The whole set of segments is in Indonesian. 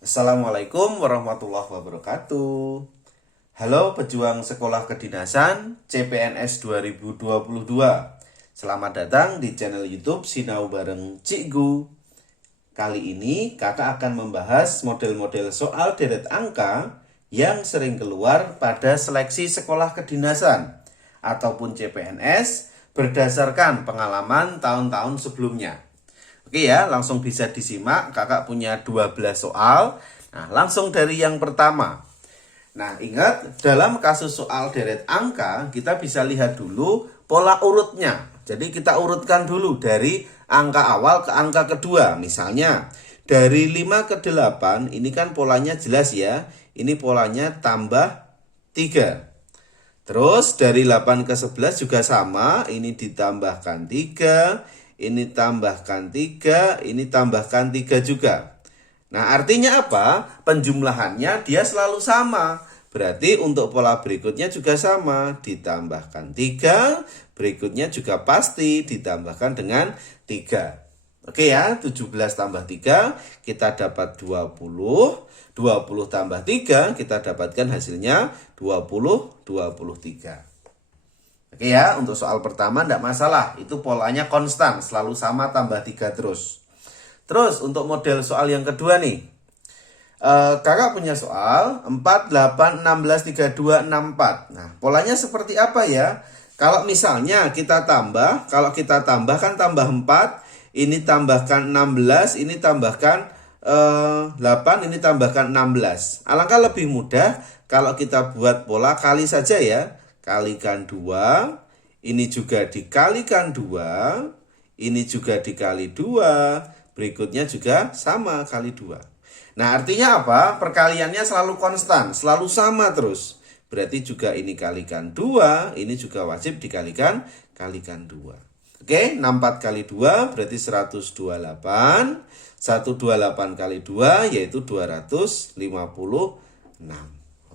Assalamualaikum warahmatullahi wabarakatuh. Halo pejuang sekolah kedinasan CPNS 2022. Selamat datang di channel YouTube Sinau Bareng Cikgu. Kali ini kakak akan membahas model-model soal deret angka yang sering keluar pada seleksi sekolah kedinasan ataupun CPNS berdasarkan pengalaman tahun-tahun sebelumnya. Oke ya, langsung bisa disimak. Kakak punya 12 soal. Nah, langsung dari yang pertama. Nah, ingat dalam kasus soal deret angka, kita bisa lihat dulu pola urutnya. Jadi kita urutkan dulu dari angka awal ke angka kedua. Misalnya, dari 5 ke 8, ini kan polanya jelas ya. Ini polanya tambah 3. Terus dari 8 ke 11 juga sama. Ini ditambahkan 3. Ini tambahkan 3, ini tambahkan 3 juga. Nah, artinya apa? Penjumlahannya dia selalu sama. Berarti untuk pola berikutnya juga sama. Ditambahkan 3, berikutnya juga pasti ditambahkan dengan 3. Oke ya, 17 tambah 3, kita dapat 20. 20 tambah 3, kita dapatkan hasilnya 20, 23. Oke ya, untuk soal pertama tidak masalah. Itu polanya konstan, selalu sama tambah 3 terus. Terus untuk model soal yang kedua nih. Kakak punya soal 4, 8, 16, 32, 64. Nah, polanya seperti apa ya? Kalau misalnya kita tambah, kan tambah 4, ini tambahkan 16, ini tambahkan 8, ini tambahkan 16. Alangkah lebih mudah kalau kita buat pola kali saja ya. Kalikan 2, ini juga dikalikan 2, ini juga dikali 2, berikutnya juga sama kali 2. Nah, artinya apa? Perkaliannya selalu konstan, selalu sama terus. Berarti juga ini kalikan 2, ini juga wajib kalikan 2. Oke, 64 kali 2 berarti 128. 128 kali 2 yaitu 256.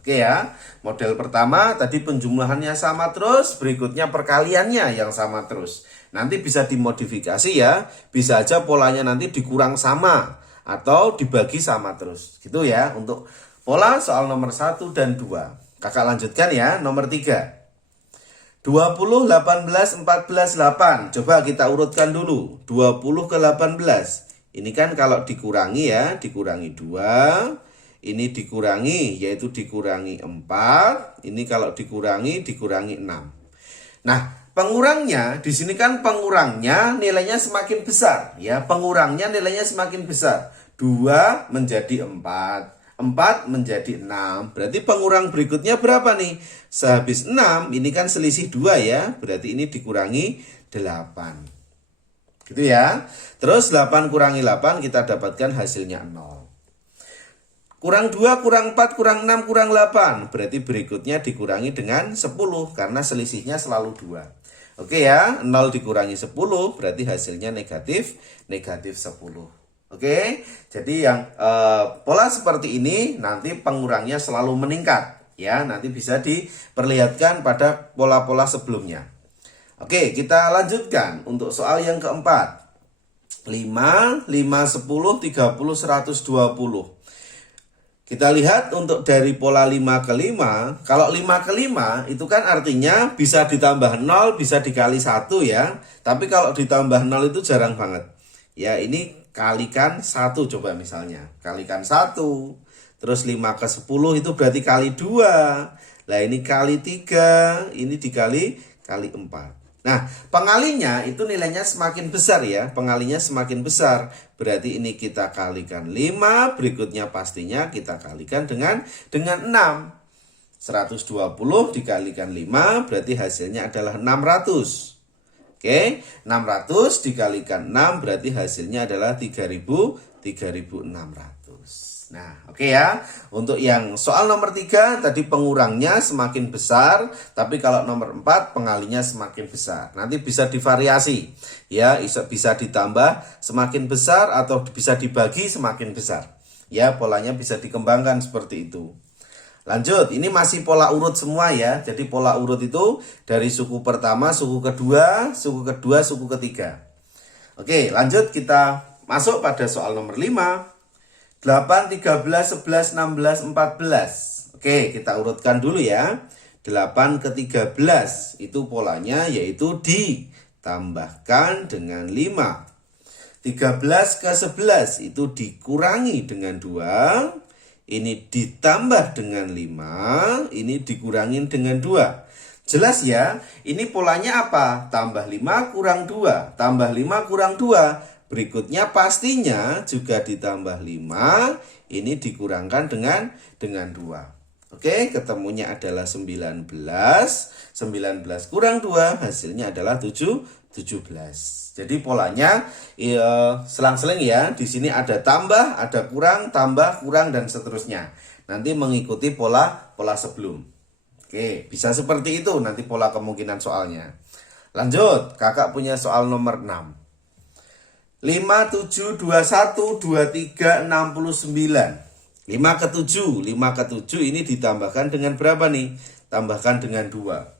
Oke ya, model pertama tadi penjumlahannya sama terus, berikutnya perkaliannya yang sama terus. Nanti bisa dimodifikasi ya, bisa aja polanya nanti dikurang sama atau dibagi sama terus. Gitu ya, untuk pola soal nomor 1 dan 2. Kakak lanjutkan ya, nomor 3. 20, 18, 14, 8. Coba kita urutkan dulu, 20 ke 18. Ini kan kalau dikurangi ya, dikurangi 2. Ini dikurangi, yaitu dikurangi 4. Ini kalau dikurangi 6. Nah, pengurangnya, di sini kan pengurangnya nilainya semakin besar. Ya, pengurangnya nilainya semakin besar. 2 menjadi 4. 4 menjadi 6. Berarti pengurang berikutnya berapa nih? Sehabis 6, ini kan selisih 2 ya. Berarti ini dikurangi 8. Gitu ya. Terus 8 kurangi 8, kita dapatkan hasilnya 0. Kurang 2, kurang 4, kurang 6, kurang 8. Berarti berikutnya dikurangi dengan 10. Karena selisihnya selalu 2. Oke ya, 0 dikurangi 10. Berarti hasilnya negatif 10. Oke, jadi yang pola seperti ini nanti pengurangnya selalu meningkat. Ya, nanti bisa diperlihatkan pada pola-pola sebelumnya. Oke, kita lanjutkan untuk soal yang keempat. 5, 5, 10, 30, 120. Kita lihat untuk dari pola 5 ke 5, kalau 5 ke 5 itu kan artinya bisa ditambah 0, bisa dikali 1 ya. Tapi kalau ditambah 0 itu jarang banget. Ya, ini kalikan 1 coba misalnya. Kalikan 1, terus 5 ke 10 itu berarti kali 2. Lah ini kali 3, ini dikali 4. Nah, pengalinya itu nilainya semakin besar ya. Pengalinya semakin besar. Berarti ini kita kalikan 5. Berikutnya pastinya kita kalikan dengan 6. 120 dikalikan 5. Berarti hasilnya adalah 600. Oke, 600 dikalikan 6. Berarti hasilnya adalah 3600. Nah, oke ya. Untuk yang soal nomor 3 tadi pengurangnya semakin besar, tapi kalau nomor 4 pengalinya semakin besar. Nanti bisa divariasi. Ya, bisa ditambah semakin besar atau bisa dibagi semakin besar. Ya, polanya bisa dikembangkan seperti itu. Lanjut, ini masih pola urut semua ya. Jadi pola urut itu dari suku pertama, suku kedua, suku ketiga. Oke, lanjut kita masuk pada soal nomor 5. 8, 13, 11, 16, 14. Oke, kita urutkan dulu ya. 8 ke 13 itu polanya yaitu ditambahkan dengan 5. 13 ke 11 itu dikurangi dengan 2. Ini ditambah dengan 5, ini dikurangin dengan 2. Jelas ya, ini polanya apa? Tambah 5 kurang 2, tambah 5 kurang 2. Berikutnya pastinya juga ditambah 5, ini dikurangkan dengan 2. Oke, ketemunya adalah 19. 19 kurang 2, hasilnya adalah 17. Jadi polanya selang-seling ya. Di sini ada tambah, ada kurang, tambah, kurang, dan seterusnya. Nanti mengikuti pola sebelum. Oke, bisa seperti itu nanti pola kemungkinan soalnya. Lanjut, kakak punya soal nomor 6. 5, 7, 21, 23, 69. 5 ke 7. 5 ke 7 ini ditambahkan dengan berapa nih? Tambahkan dengan 2.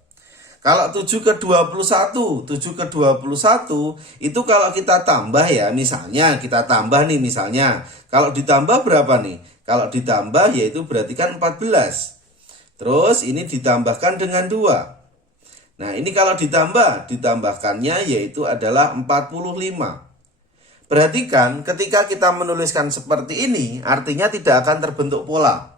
Kalau 7 ke 21, 7 ke 21 itu kalau kita tambah ya, misalnya kita tambah nih misalnya. Kalau ditambah berapa nih? Kalau ditambah yaitu berarti kan 14. Terus ini ditambahkan dengan 2. Nah, ini kalau ditambahkannya yaitu adalah 45. Perhatikan ketika kita menuliskan seperti ini artinya tidak akan terbentuk pola.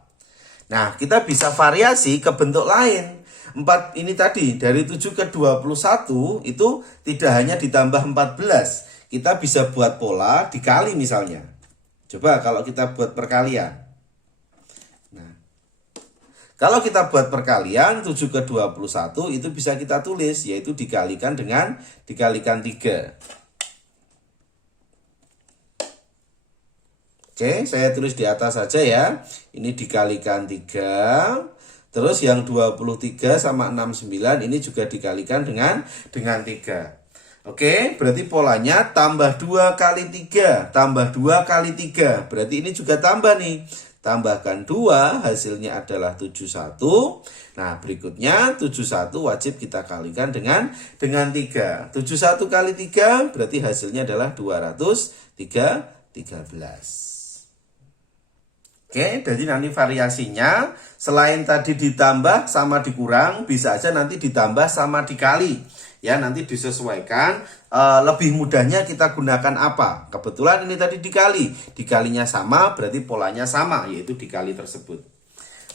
Nah, kita bisa variasi ke bentuk lain. 4 ini tadi dari 7 ke 21 itu tidak hanya ditambah 14. Kita bisa buat pola dikali misalnya. Coba kalau kita buat perkalian. Nah, kalau kita buat perkalian 7 ke 21 itu bisa kita tulis yaitu dikalikan 3. Oke, saya tulis di atas saja ya. Ini dikalikan 3. Terus yang 23 sama 69 ini juga dikalikan dengan 3. Oke, berarti polanya tambah 2 kali 3, tambah 2 kali 3. Berarti ini juga tambah nih. Tambahkan 2, hasilnya adalah 71. Nah, berikutnya 71 wajib kita kalikan dengan 3. 71 kali 3 berarti hasilnya adalah 213. Oke, jadi nanti variasinya selain tadi ditambah sama dikurang, bisa aja nanti ditambah sama dikali. Ya, nanti disesuaikan lebih mudahnya kita gunakan apa. Kebetulan ini tadi dikali. Dikalinya sama berarti polanya sama, yaitu dikali tersebut.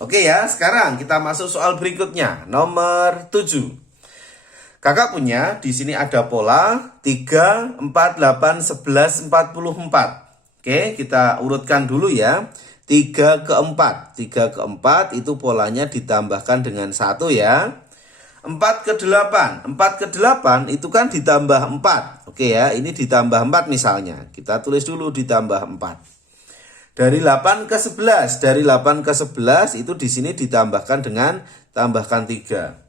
Oke ya, sekarang kita masuk soal berikutnya, nomor 7. Kakak punya di sini ada pola 3, 4, 8, 11, 44. Oke, kita urutkan dulu ya. 3 ke 4. 3 ke 4 itu polanya ditambahkan dengan 1 ya. 4 ke 8. 4 ke 8 itu kan ditambah 4. Oke ya, ini ditambah 4 misalnya. Kita tulis dulu ditambah 4. Dari 8 ke 11. Dari 8 ke 11 itu di sini ditambahkan dengan tambahkan 3.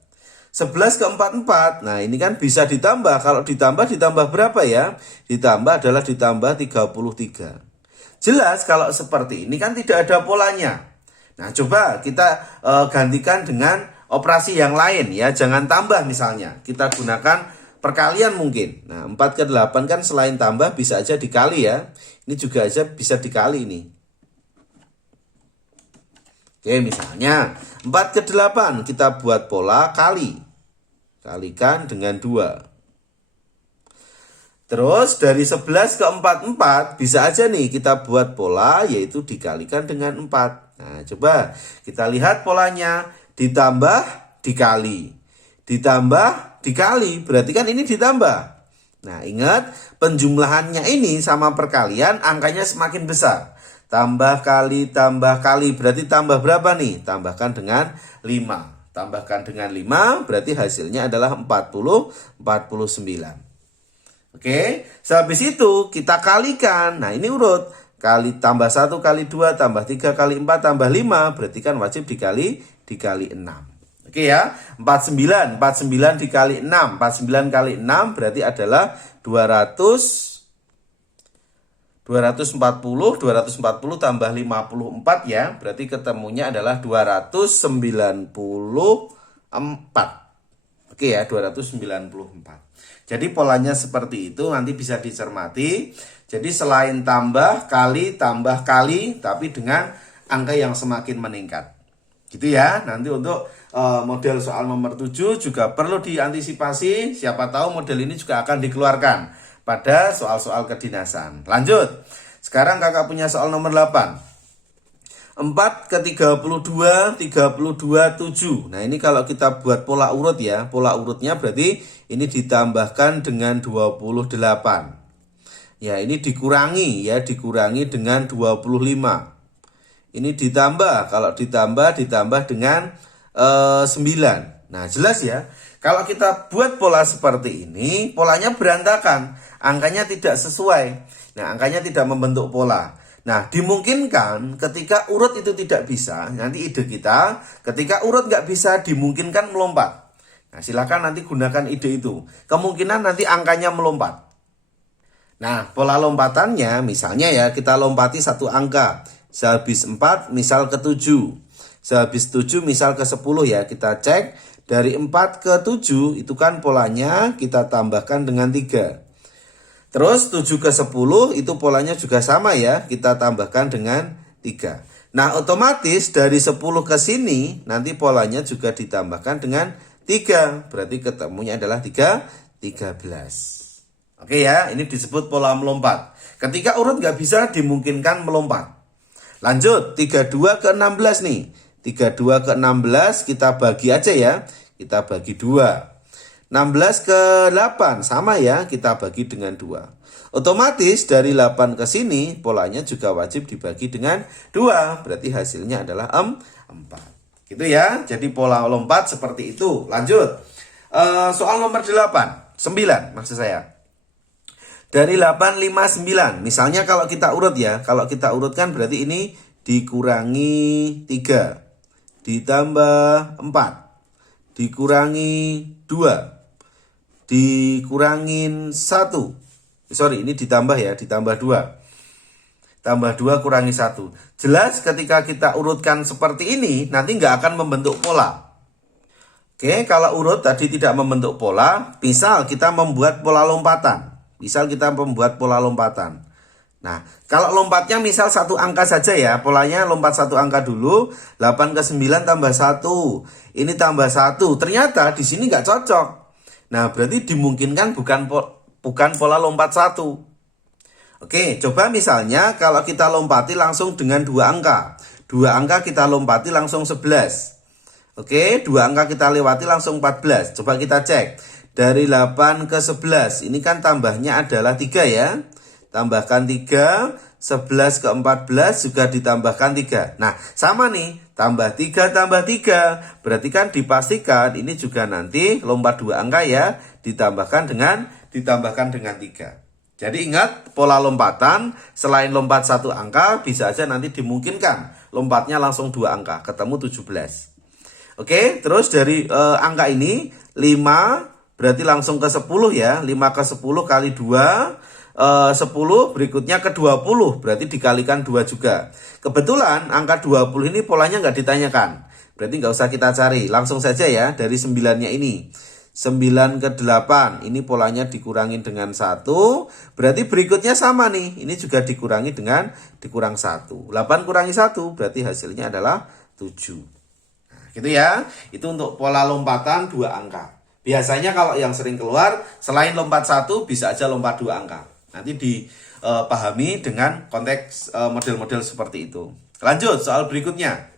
11 ke 44. Nah, ini kan bisa ditambah. Kalau ditambah berapa ya? Ditambah adalah ditambah 33. Jelas kalau seperti ini kan tidak ada polanya. Nah, coba kita gantikan dengan operasi yang lain ya. Jangan tambah misalnya. Kita gunakan perkalian mungkin. Nah, 4 ke 8 kan selain tambah bisa aja dikali ya. Ini juga aja bisa dikali ini. Oke, misalnya 4 ke 8 kita buat pola kali. Kalikan dengan 2. Terus dari 11 ke 44 bisa aja nih kita buat pola yaitu dikalikan dengan 4. Nah, coba kita lihat polanya. Ditambah, dikali. Ditambah, dikali. Berarti kan ini ditambah. Nah, ingat penjumlahannya ini sama perkalian angkanya semakin besar. Tambah kali, berarti tambah berapa nih? Tambahkan dengan 5. Tambahkan dengan 5 berarti hasilnya adalah 49. Oke, sehabis itu kita kalikan. Nah, ini urut. Kali tambah 1 kali 2 tambah 3 kali 4 tambah 5 berarti kan wajib dikali 6. Oke ya. 49 dikali 6. 49 kali 6 berarti adalah 240 tambah 54 ya. Berarti ketemunya adalah 294. Oke ya, 294. Jadi polanya seperti itu, nanti bisa dicermati. Jadi selain tambah, kali, tapi dengan angka yang semakin meningkat. Gitu ya. Nanti untuk model soal nomor 7 juga perlu diantisipasi. Siapa tahu model ini juga akan dikeluarkan pada soal-soal kedinasan. Lanjut. Sekarang kakak punya soal nomor 8. 4 ke 32, 32, 7. Nah ini kalau kita buat pola urut ya. Pola urutnya berarti ini ditambahkan dengan 28. Ya ini dikurangi ya. Dikurangi dengan 25. Ini ditambah. Kalau ditambah dengan 9. Nah jelas ya. Kalau kita buat pola seperti ini. Polanya berantakan. Angkanya tidak sesuai. Nah angkanya tidak membentuk pola. Nah, dimungkinkan ketika urut itu tidak bisa, nanti ide kita, ketika urut nggak bisa, dimungkinkan melompat. Nah, silakan nanti gunakan ide itu. Kemungkinan nanti angkanya melompat. Nah, pola lompatannya, misalnya ya, kita lompati satu angka. Sehabis 4, misal ke 7. Sehabis 7, misal ke 10 ya. Kita cek, dari 4 ke 7, itu kan polanya kita tambahkan dengan 3. Terus 7 ke 10 itu polanya juga sama ya. Kita tambahkan dengan 3. Nah otomatis dari 10 ke sini nanti polanya juga ditambahkan dengan 3. Berarti ketemunya adalah 13. Oke ya, ini disebut pola melompat. Ketika urut nggak bisa dimungkinkan melompat. Lanjut 32 ke 16 nih. 32 ke 16 kita bagi aja ya. Kita bagi 2. 16 ke 8 sama ya, kita bagi dengan 2. Otomatis dari 8 ke sini polanya juga wajib dibagi dengan 2. Berarti hasilnya adalah 4. Gitu ya. Jadi pola lompat seperti itu. Lanjut. Soal nomor 9 maksud saya. Dari 8, 5, 9. Misalnya kalau kita urut ya. Kalau kita urutkan berarti ini dikurangi 3. Ditambah 4. Dikurangi 2. Dikurangin 1. Sorry, ini ditambah ya, ditambah 2. Tambah 2 kurangi 1. Jelas ketika kita urutkan seperti ini, nanti nggak akan membentuk pola. Oke, kalau urut tadi tidak membentuk pola, misal kita membuat pola lompatan. Nah, kalau lompatnya misal satu angka saja ya, polanya lompat satu angka dulu, 8 ke 9 tambah 1. Ini tambah 1. Ternyata di sini nggak cocok. Nah, berarti dimungkinkan bukan pola lompat 1. Oke, coba misalnya kalau kita lompati langsung dengan 2 angka. 2 angka kita lompati langsung 11. Oke, 2 angka kita lewati langsung 14. Coba kita cek. Dari 8 ke 11, ini kan tambahnya adalah 3 ya. Tambahkan 3, 11 ke 14 juga ditambahkan 3. Nah, sama nih. Tambah 3 tambah 3. Berarti kan dipastikan ini juga nanti lompat 2 angka ya. Ditambahkan dengan 3. Jadi ingat pola lompatan selain lompat 1 angka bisa aja nanti dimungkinkan lompatnya langsung 2 angka. Ketemu 17. Oke, terus dari angka ini 5 berarti langsung ke 10 ya. 5 ke 10 kali 2. 10 berikutnya ke 20 berarti dikalikan 2 juga. Kebetulan angka 20 ini polanya nggak ditanyakan. Berarti nggak usah kita cari. Langsung saja ya dari 9-nya ini. 9 ke 8 ini polanya dikurangi dengan 1. Berarti berikutnya sama nih. Ini juga dikurangi dengan dikurang 1. 8 kurangi 1 berarti hasilnya adalah 7. Nah, gitu ya. Itu untuk pola lompatan 2 angka. Biasanya kalau yang sering keluar selain lompat 1 bisa aja lompat 2 angka. Nanti dipahami dengan konteks model-model seperti itu. Lanjut soal berikutnya.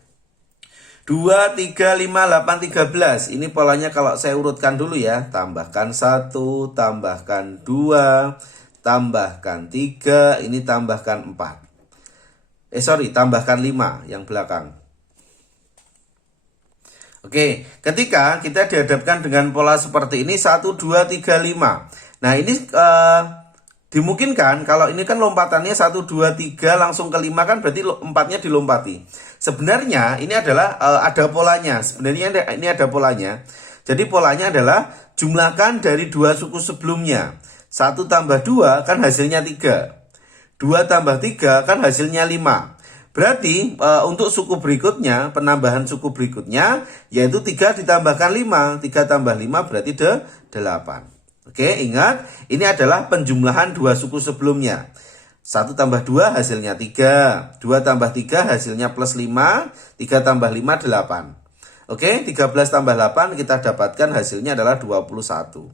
2, 3, 5, 8, 13. Ini polanya kalau saya urutkan dulu ya. Tambahkan 1, tambahkan 2, tambahkan 3, ini tambahkan 4. Tambahkan 5 yang belakang. Oke, ketika kita dihadapkan dengan pola seperti ini 1, 2, 3, 5. Nah ini dimungkinkan kalau ini kan lompatannya 1, 2, 3 langsung ke 5 kan berarti 4-nya dilompati. Sebenarnya ini adalah ada polanya. Sebenarnya ini ada polanya. Jadi polanya adalah jumlahkan dari 2 suku sebelumnya. 1 tambah 2 kan hasilnya 3. 2 tambah 3 kan hasilnya 5. Berarti untuk suku berikutnya, penambahan suku berikutnya yaitu 3 ditambahkan 5. 3 tambah 5 berarti 8. Oke, ingat ini adalah penjumlahan 2 suku sebelumnya. 1 tambah 2 hasilnya 3. 2 tambah 3 hasilnya plus 5. 3 tambah 5 8. Oke, 13 tambah 8 kita dapatkan hasilnya adalah 21.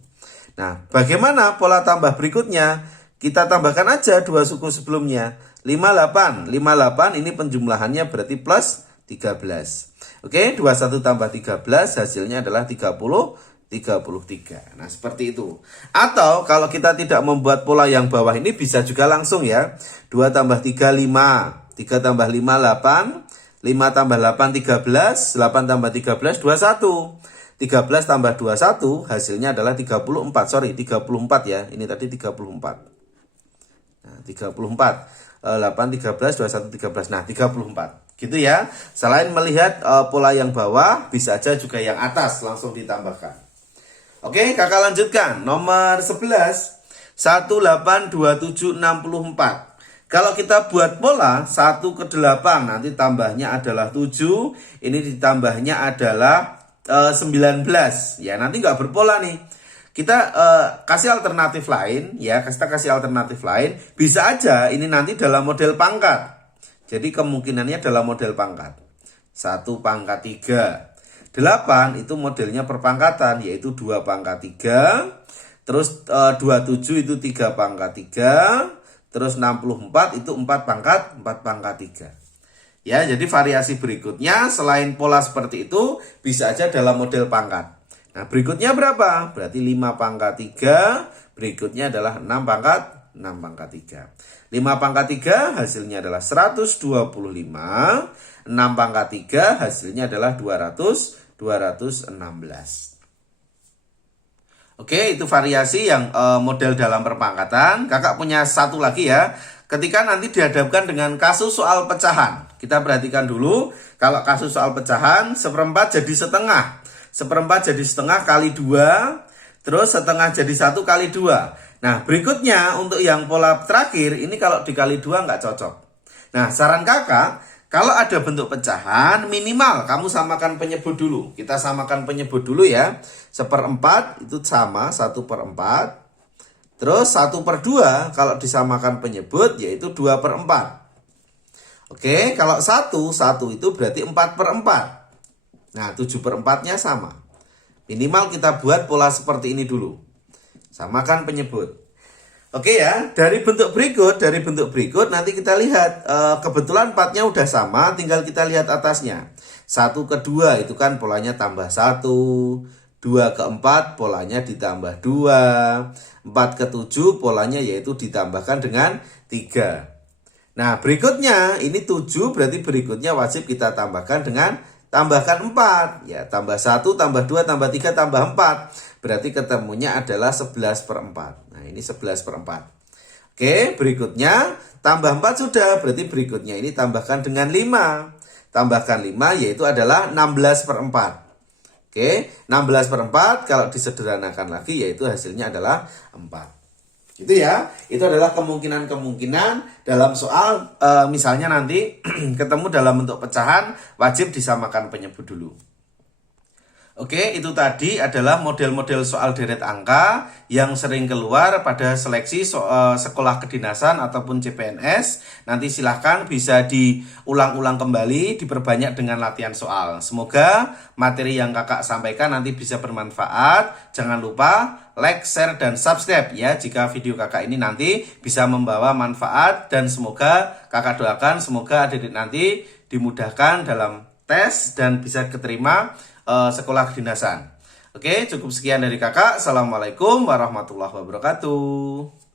Nah, bagaimana pola tambah berikutnya? Kita tambahkan aja 2 suku sebelumnya. 58. 58 ini penjumlahannya berarti plus 13. Oke, 21 tambah 13 hasilnya adalah 33. Nah, seperti itu. Atau kalau kita tidak membuat pola yang bawah ini bisa juga langsung ya. 2 tambah 3 5. 3 tambah 5 8. 5 tambah 8 13. 8 tambah 13 21. 13 tambah 21 hasilnya adalah 34. Sorry, 34 ya. Ini tadi 34. Nah, 34. 8 13 21 13. Nah, 34. Gitu ya. Selain melihat pola yang bawah, bisa aja juga yang atas langsung ditambahkan. Oke, kakak lanjutkan. Nomor 11. 182764. Kalau kita buat pola 1 ke 8, nanti tambahnya adalah 7. Ini ditambahnya adalah 19. Ya, nanti nggak berpola nih. Kita kasih alternatif lain. Ya, kita kasih alternatif lain. Bisa aja ini nanti dalam model pangkat. Jadi kemungkinannya dalam model pangkat. 1 pangkat 3. 8 itu modelnya perpangkatan, yaitu 2 pangkat 3. Terus 27 itu 3 pangkat 3. Terus 64 itu 4 pangkat 3. Ya, jadi variasi berikutnya selain pola seperti itu bisa aja dalam model pangkat. Nah, berikutnya berapa? Berarti 5 pangkat 3. Berikutnya adalah 6 pangkat 3. 5 pangkat 3 hasilnya adalah 125. 6 pangkat 3 hasilnya adalah 216. Oke, itu variasi yang model dalam perpangkatan. Kakak punya satu lagi ya. Ketika nanti dihadapkan dengan kasus soal pecahan. Kita perhatikan dulu. Kalau kasus soal pecahan, 1/4 jadi setengah. 1/4 jadi setengah kali 2. Terus setengah jadi 1 kali 2. Nah, berikutnya untuk yang pola terakhir, ini kalau dikali 2 nggak cocok. Nah, saran kakak, kalau ada bentuk pecahan, minimal kamu samakan penyebut dulu. Kita samakan penyebut dulu ya. 1/4 itu sama 1/4. Terus 1/2 kalau disamakan penyebut yaitu 2/4. Oke, kalau 1 itu berarti 4/4. Nah, 7/4-nya sama. Minimal kita buat pola seperti ini dulu. Samakan penyebut. Oke ya, dari bentuk berikut nanti kita lihat kebetulan 4-nya udah sama, tinggal kita lihat atasnya. 1 ke 2 itu kan polanya tambah 1, 2 ke 4 polanya ditambah 2, 4 ke 7 polanya yaitu ditambahkan dengan 3. Nah, berikutnya ini 7 berarti berikutnya wajib kita tambahkan dengan tambahkan 4. Ya, tambah 1, tambah 2, tambah 3, tambah 4. Berarti ketemunya adalah 11/4. Nah, ini 11/4. Oke, berikutnya tambah 4 sudah. Berarti berikutnya ini tambahkan dengan 5. Tambahkan 5 yaitu adalah 16/4. Oke, 16/4 kalau disederhanakan lagi yaitu hasilnya adalah 4. Gitu ya. Itu adalah kemungkinan-kemungkinan dalam soal misalnya nanti ketemu dalam bentuk pecahan wajib disamakan penyebut dulu. Oke, itu tadi adalah model-model soal deret angka yang sering keluar pada seleksi sekolah kedinasan ataupun CPNS. Nanti silahkan bisa diulang-ulang kembali, diperbanyak dengan latihan soal. Semoga materi yang kakak sampaikan nanti bisa bermanfaat. Jangan lupa like, share, dan subscribe ya jika video kakak ini nanti bisa membawa manfaat. Dan semoga kakak doakan, semoga adik-adik nanti dimudahkan dalam tes dan bisa keterima sekolah kedinasan. Oke, cukup sekian dari kakak. Assalamualaikum warahmatullahi wabarakatuh.